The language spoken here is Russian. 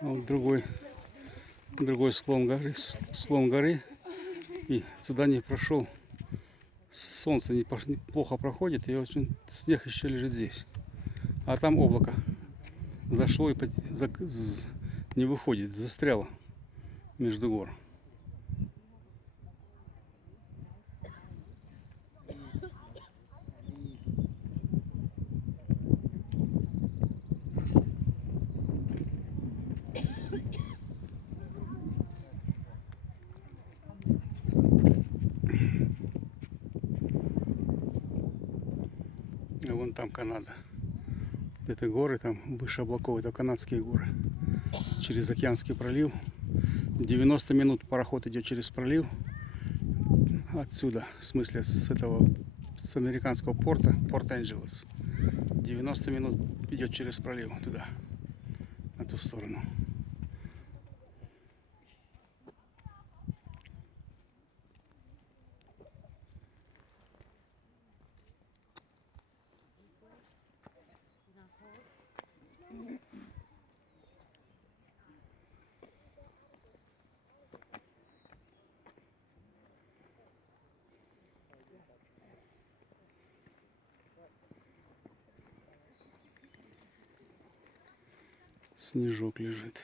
А вот другой склон горы. И сюда не прошел. Солнце плохо проходит, и очень снег еще лежит здесь. А там облако зашло и не выходит, застряло между гор. А вон там Канада. Это горы, там выше облаков, это канадские горы. Через Океанский пролив. 90 минут пароход идет через пролив. Отсюда, в смысле с американского порта, Порт-Энджелес. 90 минут идет через пролив туда, на ту сторону. Снежок лежит.